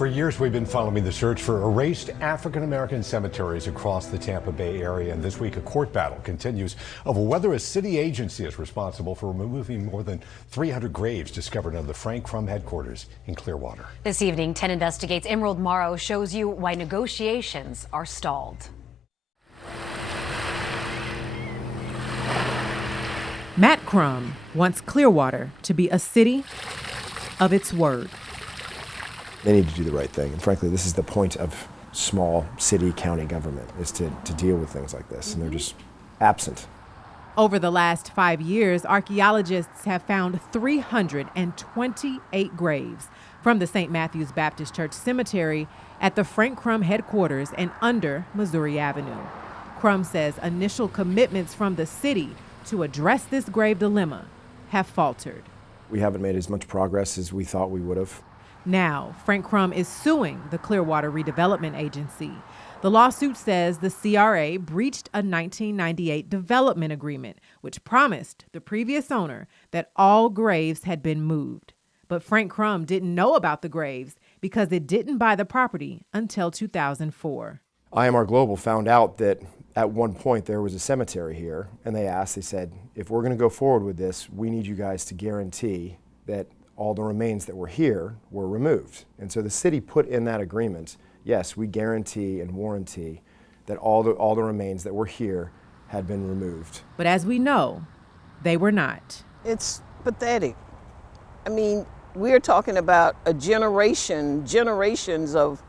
For years, we've been following the search for erased African-American cemeteries across the Tampa Bay area. And this week, a court battle continues over whether a city agency is responsible for removing more than 300 graves discovered under the Frank Crum headquarters in Clearwater. This evening, 10 Investigates' Emerald Morrow shows you why negotiations are stalled. Matt Crum wants Clearwater to be a city of its word. They need to do the right thing. And frankly, this is the point of small city, county government, is to deal with things like this. And they're just absent. Over the last 5 years, archaeologists have found 328 graves from the St. Matthew's Baptist Church Cemetery at the Frank Crum headquarters and under Missouri Avenue. Crum says initial commitments from the city to address this grave dilemma have faltered. We haven't made as much progress as we thought we would have. Now, Frank Crum is suing the Clearwater Redevelopment Agency. The lawsuit says the CRA breached a 1998 development agreement, which promised the previous owner that all graves had been moved. But Frank Crum didn't know about the graves because it didn't buy the property until 2004. IMR Global found out that at one point there was a cemetery here, and they said, if we're going to go forward with this, we need you guys to guarantee that all the remains that were here were removed. And so the city put in that agreement, yes, we guarantee and warranty that all the remains that were here had been removed. But as we know, they were not. It's pathetic. I mean, we're talking about a generations of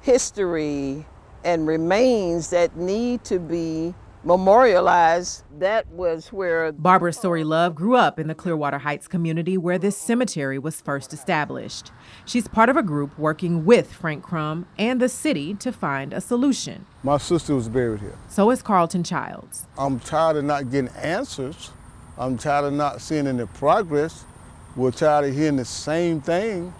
history and remains that need to be memorialized. That was where Barbara Story Love grew up in the Clearwater Heights community where this cemetery was first established. She's part of a group working with Frank Crum and the city to find a solution. My sister was buried here. So is Carlton Childs. I'm tired of not getting answers. I'm tired of not seeing any progress. We're tired of hearing the same thing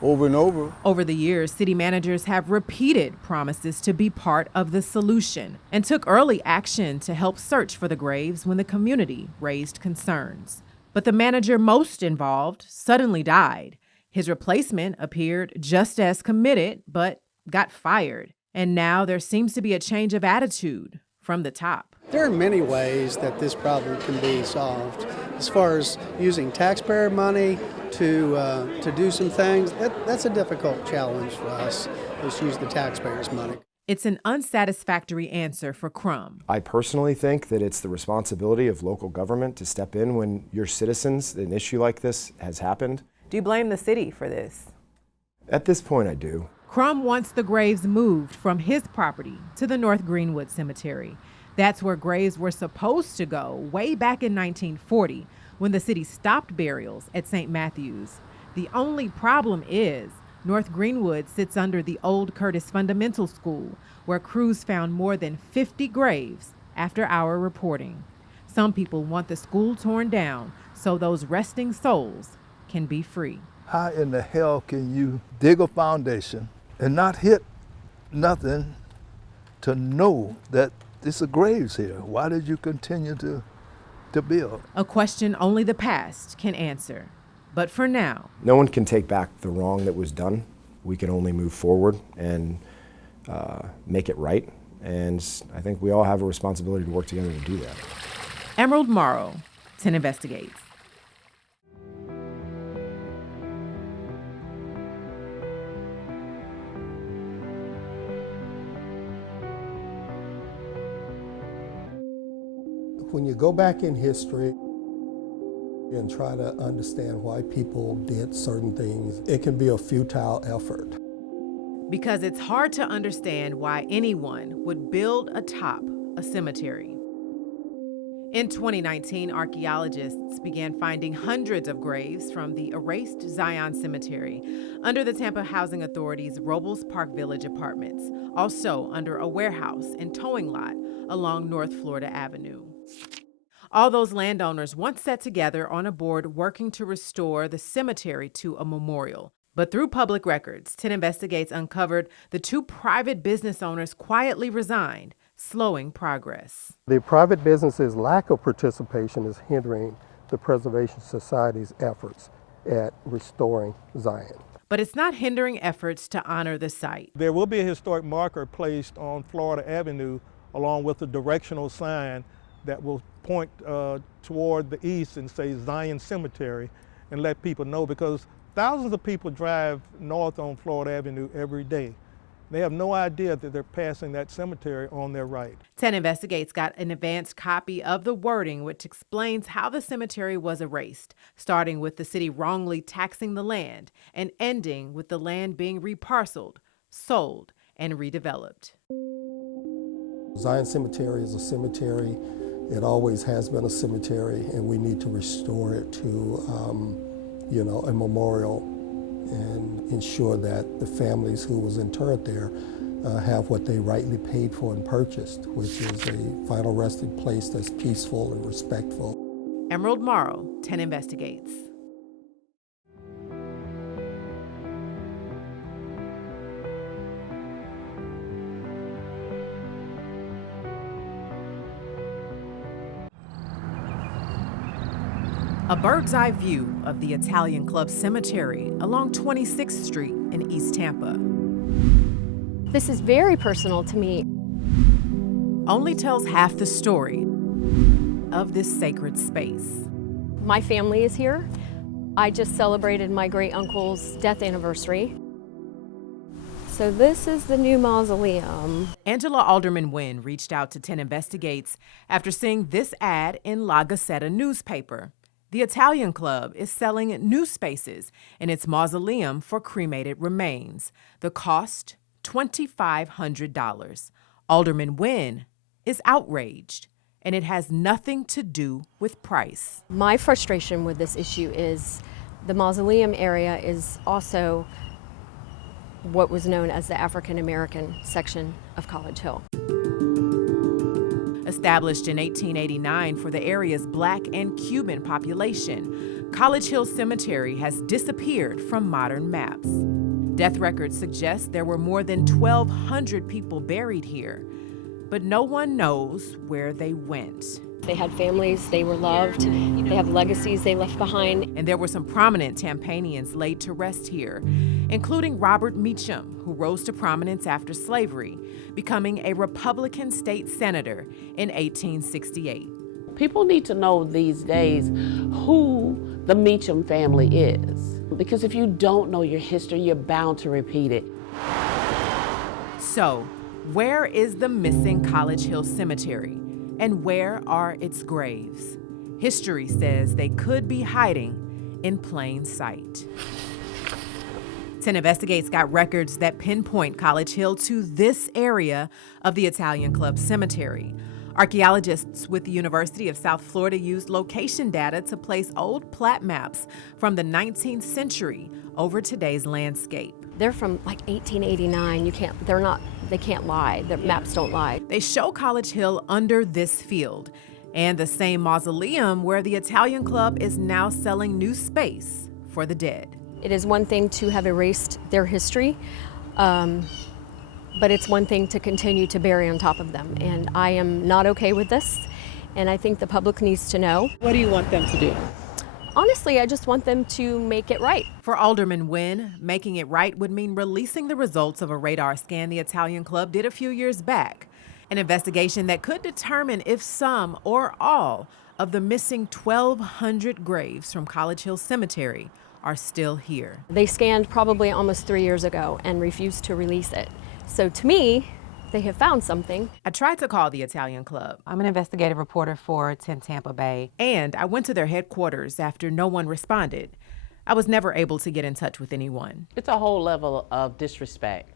over and over. Over the years, city managers have repeated promises to be part of the solution and took early action to help search for the graves when the community raised concerns. But the manager most involved suddenly died. His replacement appeared just as committed, but got fired. And now there seems to be a change of attitude from the top. There are many ways that this problem can be solved. As far as using taxpayer money to do some things, that's a difficult challenge for us, is use the taxpayers' money. It's an unsatisfactory answer for Crum. I personally think that it's the responsibility of local government to step in when your citizens, an issue like this has happened. Do you blame the city for this? At this point, I do. Crum wants the graves moved from his property to the North Greenwood Cemetery. That's where graves were supposed to go way back in 1940 when the city stopped burials at St. Matthew's. The only problem is North Greenwood sits under the old Curtis Fundamental School, where crews found more than 50 graves after our reporting. Some people want the school torn down so those resting souls can be free. How in the hell can you dig a foundation and not hit nothing to know that it's a graves here? Why did you continue to build? A question only the past can answer. But for now, no one can take back the wrong that was done. We can only move forward and make it right. And I think we all have a responsibility to work together to do that. Emerald Morrow, 10 Investigates. When you go back in history and try to understand why people did certain things, it can be a futile effort. Because it's hard to understand why anyone would build atop a cemetery. In 2019, archaeologists began finding hundreds of graves from the erased Zion Cemetery under the Tampa Housing Authority's Robles Park Village apartments, also under a warehouse and towing lot along North Florida Avenue. All those landowners once sat together on a board working to restore the cemetery to a memorial. But through public records, 10 Investigates uncovered the two private business owners quietly resigned, slowing progress. The private business's lack of participation is hindering the Preservation Society's efforts at restoring Zion. but it's not hindering efforts to honor the site. There will be a historic marker placed on Florida Avenue along with a directional sign that will point toward the east and say Zion Cemetery and let people know, because thousands of people drive north on Florida Avenue every day. They have no idea that they're passing that cemetery on their right. 10 Investigates got an advanced copy of the wording, which explains how the cemetery was erased, starting with the city wrongly taxing the land and ending with the land being reparceled, sold, and redeveloped. Zion Cemetery is a cemetery. It always has been a cemetery, and we need to restore it to, a memorial and ensure that the families who was interred there have what they rightly paid for and purchased, which is a final resting place that's peaceful and respectful. Emerald Morrow, 10 Investigates. A bird's eye view of the Italian Club Cemetery along 26th Street in East Tampa. This is very personal to me. Only tells half the story of this sacred space. My family is here. I just celebrated my great uncle's death anniversary. So this is the new mausoleum. Angela Alderman Wynn reached out to 10 Investigates after seeing this ad in La Gazzetta newspaper. The Italian Club is selling new spaces in its mausoleum for cremated remains. The cost, $2,500. Alderman Wynn is outraged, and it has nothing to do with price. My frustration with this issue is the mausoleum area is also what was known as the African American section of College Hill. Established in 1889 for the area's Black and Cuban population, College Hill Cemetery has disappeared from modern maps. Death records suggest there were more than 1,200 people buried here, but no one knows where they went. They had families, they were loved, they have legacies they left behind. And there were some prominent Tampanians laid to rest here, including Robert Meacham, who rose to prominence after slavery, becoming a Republican state senator in 1868. People need to know these days who the Meacham family is, because if you don't know your history, you're bound to repeat it. So, where is the missing College Hill Cemetery? And where are its graves? History says they could be hiding in plain sight. 10 Investigates got records that pinpoint College Hill to this area of the Italian Club Cemetery. Archaeologists with the University of South Florida used location data to place old plat maps from the 19th century over today's landscape. They're from like 1889. They can't lie. The maps don't lie. They show College Hill under this field and the same mausoleum where the Italian Club is now selling new space for the dead. It is one thing to have erased their history, but it's one thing to continue to bury on top of them. And I am not okay with this, and I think the public needs to know. What do you want them to do? Honestly, I just want them to make it right. For Alderman Wynn, making it right would mean releasing the results of a radar scan the Italian Club did a few years back. An investigation that could determine if some or all of the missing 1,200 graves from College Hill Cemetery are still here. They scanned probably almost 3 years ago and refused to release it. So to me, they have found something. I tried to call the Italian Club. I'm an investigative reporter for 10 Tampa Bay. And I went to their headquarters after no one responded. I was never able to get in touch with anyone. It's a whole level of disrespect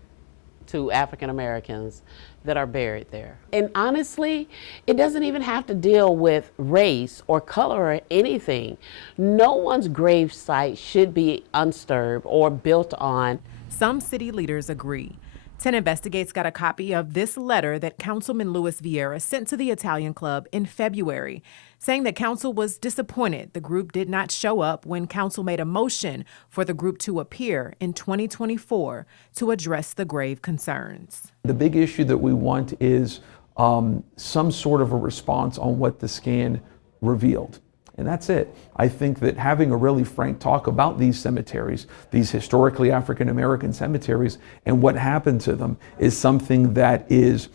to African Americans that are buried there. And honestly, it doesn't even have to deal with race or color or anything. No one's grave site should be undisturbed or built on. Some city leaders agree. 10 Investigates got a copy of this letter that Councilman Luis Vieira sent to the Italian Club in February, saying that council was disappointed the group did not show up when council made a motion for the group to appear in 2024 to address the grave concerns. The big issue that we want is some sort of a response on what the scan revealed. And that's it. I think that having a really frank talk about these cemeteries, these historically African American cemeteries, and what happened to them is something that is,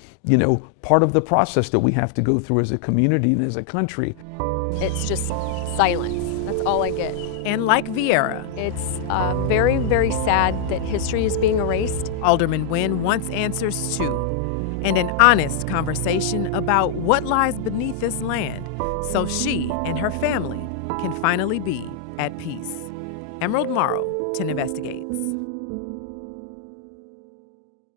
part of the process that we have to go through as a community and as a country. It's just silence. That's all I get. And like Vieira, it's very, very sad that history is being erased. Alderman Nguyen wants answers too, and an honest conversation about what lies beneath this land so she and her family can finally be at peace. Emerald Morrow, 10 Investigates.